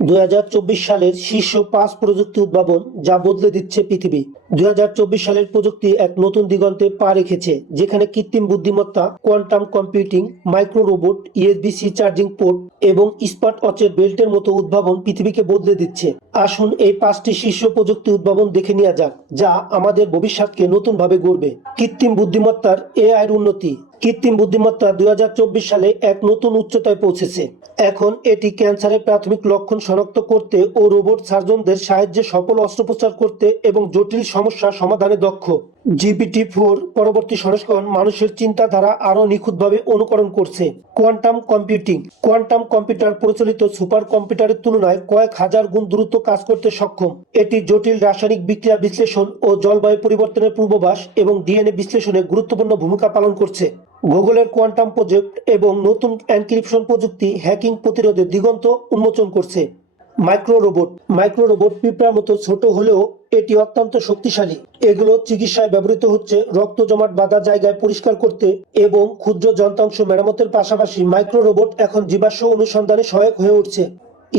2024 সালের শীর্ষ 5 প্রযুক্তি উদ্ভাবন যা বদলে দিচ্ছে পৃথিবী। 2024 সালের প্রযুক্তি এক নতুন দিগন্তে পা রেখেছে, যেখানে কৃত্রিম বুদ্ধিমত্তা, quantum computing, micro robot, USB-C charging port এবং স্মার্ট ওয়াচের বেল্টের মতো উদ্ভাবন পৃথিবীকে বদলে দিচ্ছে। আসুন এই 5টি শীর্ষ প্রযুক্তি উদ্ভাবন দেখে নেওয়া যাক, যা আমাদের ভবিষ্যৎকে নতুনভাবে গড়বে। কৃত্রিম বুদ্ধিমত্তার AI এর উন্নতি। কৃত্রিম বুদ্ধিমত্তা 2024 সালে এক নতুন উচ্চতায় পৌঁছেছে। এখন এটি ক্যান্সারের প্রাথমিক লক্ষণ শনাক্ত করতে ও রোবট সার্জনদের সাহায্যে সফল অস্ত্রোপচার করতে এবং জটিল সমস্যা সমাধানে দক্ষ। GPT-4 পরবর্তী সংস্করণ মানুষের চিন্তাধারা আরও নিখুঁতভাবে অনুকরণ করছে। Quantum computing. কোয়ান্টাম কম্পিউটার প্রচলিত সুপার কম্পিউটারের তুলনায় কয়েক হাজার গুণ দ্রুত কাজ করতে সক্ষম। এটি জটিল রাসায়নিক বিক্রিয়া বিশ্লেষণ ও জলবায়ু পরিবর্তনের পূর্বাভাস এবং DNA বিশ্লেষণে গুরুত্বপূর্ণ ভূমিকা পালন করছে। গুগলের কোয়ান্টাম প্রজেক্ট এবং নতুন এনক্রিপশন প্রযুক্তি হ্যাকিং প্রতিরোধে দিগন্ত উন্মোচন করছে। Micro robot. মাইক্রো রোবট পিঁপড়ার মতো ছোট হলেও এটি অত্যন্ত শক্তিশালী। এগুলো চিকিৎসায় ব্যবহৃত হচ্ছে রক্ত জমাট বাঁধা জায়গায় পরিষ্কার করতে এবং ক্ষুদ্র যন্ত্রাংশ মেরামতের পাশাপাশি মাইক্রো রোবট এখন জীবাশ্ম অনুসন্ধানে সহায়ক হয়ে উঠছে।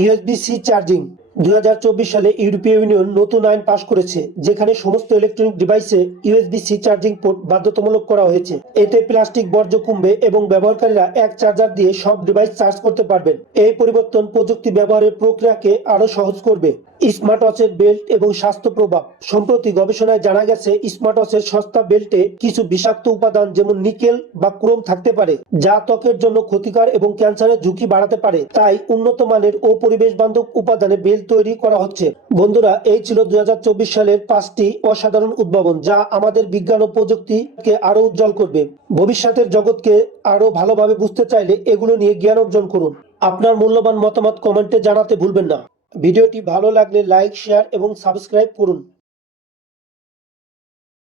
USB-C charging. 2024 সালে ইউরোপীয় ইউনিয়ন নতুন আইন পাশ করেছে, যেখানে সমস্ত ইলেকট্রনিক ডিভাইসে USB-C চার্জিং পোর্ট বাধ্যতামূলক করা হয়েছে। এতে প্লাস্টিক বর্জ্য কমবে এবং ব্যবহারকারীরা এক চার্জার দিয়ে সব ডিভাইস চার্জ করতে পারবেন। এই পরিবর্তন প্রযুক্তি ব্যবহারের প্রক্রিয়াকে আরও সহজ করবে। স্মার্ট ওয়াচের বেল্ট এবং স্বাস্থ্য প্রভাব। সম্প্রতি গবেষণায় জানা গেছে স্মার্ট ওয়াচের সস্তা বেল্টে কিছু বিষাক্ত উপাদান যেমন নিকেল বা ক্রোম থাকতে পারে, যা ত্বকের জন্য ক্ষতিকর এবং ক্যান্সারের ঝুঁকি বাড়াতে পারে। তাই উন্নত মানের ও পরিবেশ বান্ধব উপাদানে বেল্ট তৈরি করা হচ্ছে। বন্ধুরা, এই ছিল 2024 সালের 5টি অসাধারণ উদ্ভাবন, যা আমাদের বিজ্ঞান ও প্রযুক্তিকে আরো উজ্জ্বল করবে। ভবিষ্যতের জগৎকে আরো ভালোভাবে বুঝতে চাইলে এগুলো নিয়ে জ্ঞান অর্জন করুন। আপনার মূল্যবান মতামত কমেন্টে জানাতে ভুলবেন না। ভিডিওটি ভালো লাগলে লাইক, শেয়ার এবং সাবস্ক্রাইব করুন।